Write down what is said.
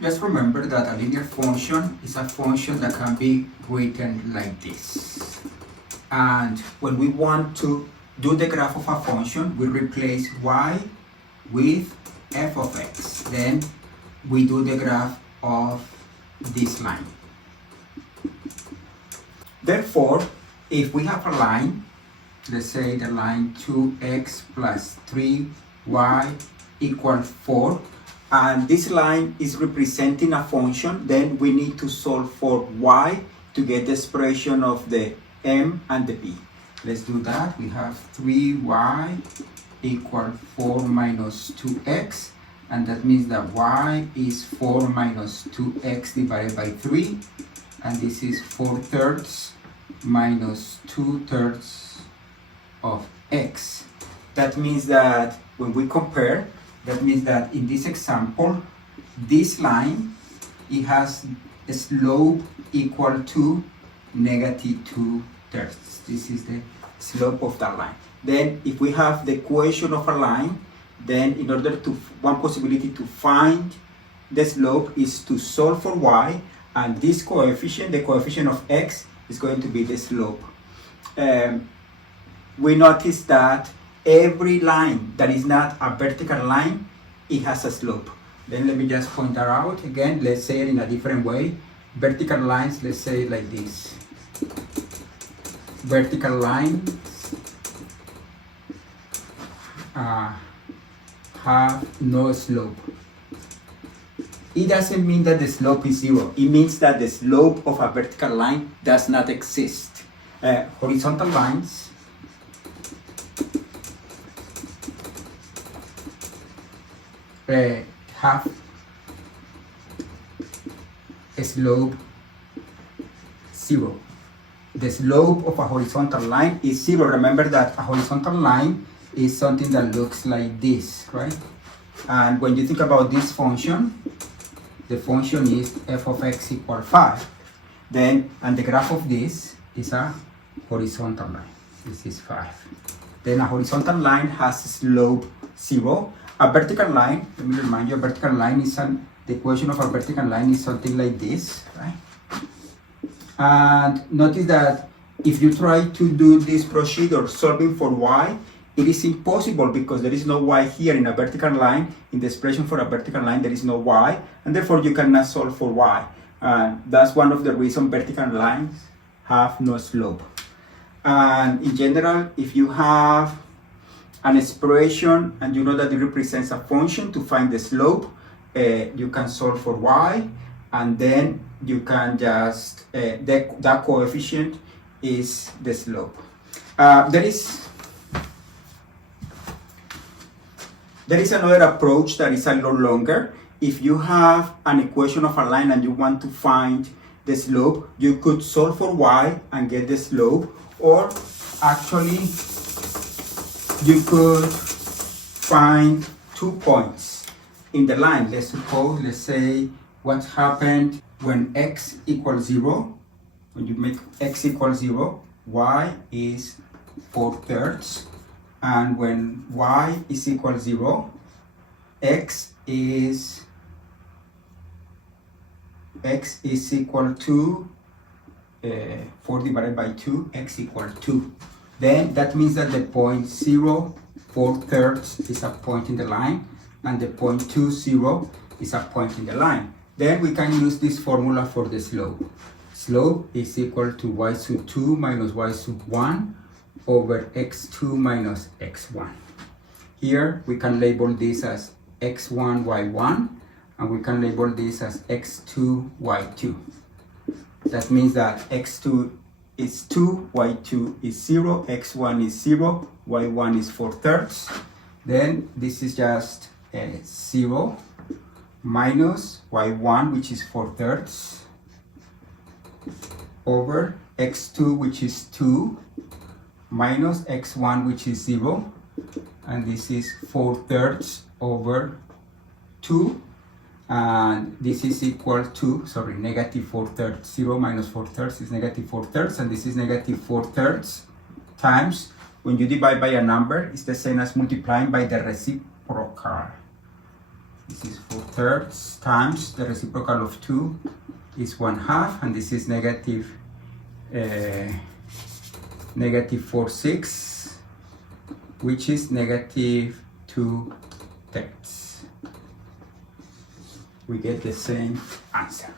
Just remember that a linear function is a function that can be written like this. And when we want to do the graph of a function, we replace y with f of x. Then we do the graph of this line. Therefore, if we have a line, let's say the line 2x plus 3y equals 4, and this line is representing a function, then we need to solve for y to get the expression of the m and the p. Let's do that. We have 3y equal 4 minus 2x, and that means that y is 4 minus 2x divided by 3, and this is 4/3 minus 2/3 of x. That means that when we compare, that means that in this example, this line, it has a slope equal to -2/3. This is the slope of that line. Then if we have the equation of a line, then in order to, one possibility to find the slope is to solve for y, and this coefficient, the coefficient of x, is going to be the slope. We notice that every line that is not a vertical line, it has a slope. Then let me just point that out again. Let's say it in a different way. Vertical lines, let's say it like this. Vertical lines have no slope. It doesn't mean that the slope is 0. It means that the slope of a vertical line does not exist. Horizontal lines have a slope 0. The slope of a horizontal line is 0. Remember that a horizontal line is something that looks like this, right? And when you think about this function, the function is f of x equal 5. Then, and the graph of this is a horizontal line. This is 5. Then a horizontal line has slope 0. A vertical line, let me remind you, a vertical line is the equation of a vertical line is something like this, right? And notice that if you try to do this procedure solving for y, it is impossible because there is no y here in a vertical line. In the expression for a vertical line, there is no y, and therefore you cannot solve for y. And that's one of the reasons vertical lines have no slope. And in general, if you have an expression and you know that it represents a function, to find the slope, you can solve for y, and then you can just, that coefficient is the slope. There is another approach that is a little longer. If you have an equation of a line and you want to find the slope, you could solve for y and get the slope, or actually you could find 2 points in the line. Let's say what happened when x equals 0. When you make x equals 0, y is 4/3. And when y is equal 0, x is equal to 4 divided by 2, x equal 2. Then that means that the point 0, 4/3 is a point in the line, and the point 2, 0 is a point in the line. Then we can use this formula for the slope. Slope is equal to y sub 2 minus y sub 1 over x2 minus x1. Here we can label this as x1, y1, and we can label this as x2, y2. That means that x2 is 2, y2 is 0, x1 is 0, y1 is 4/3. Then this is just 0 minus y1, which is 4/3, over x2, which is 2, minus x1, which is 0, and this is 4/3 over 2, and this is equal to, negative 4/3. 0 minus 4/3 is negative 4/3, and this is negative 4/3 times, when you divide by a number, it's the same as multiplying by the reciprocal. This is 4/3 thirds times the reciprocal of 2 is 1/2, and this is negative 4/6, which is negative 2/3. We get the same answer.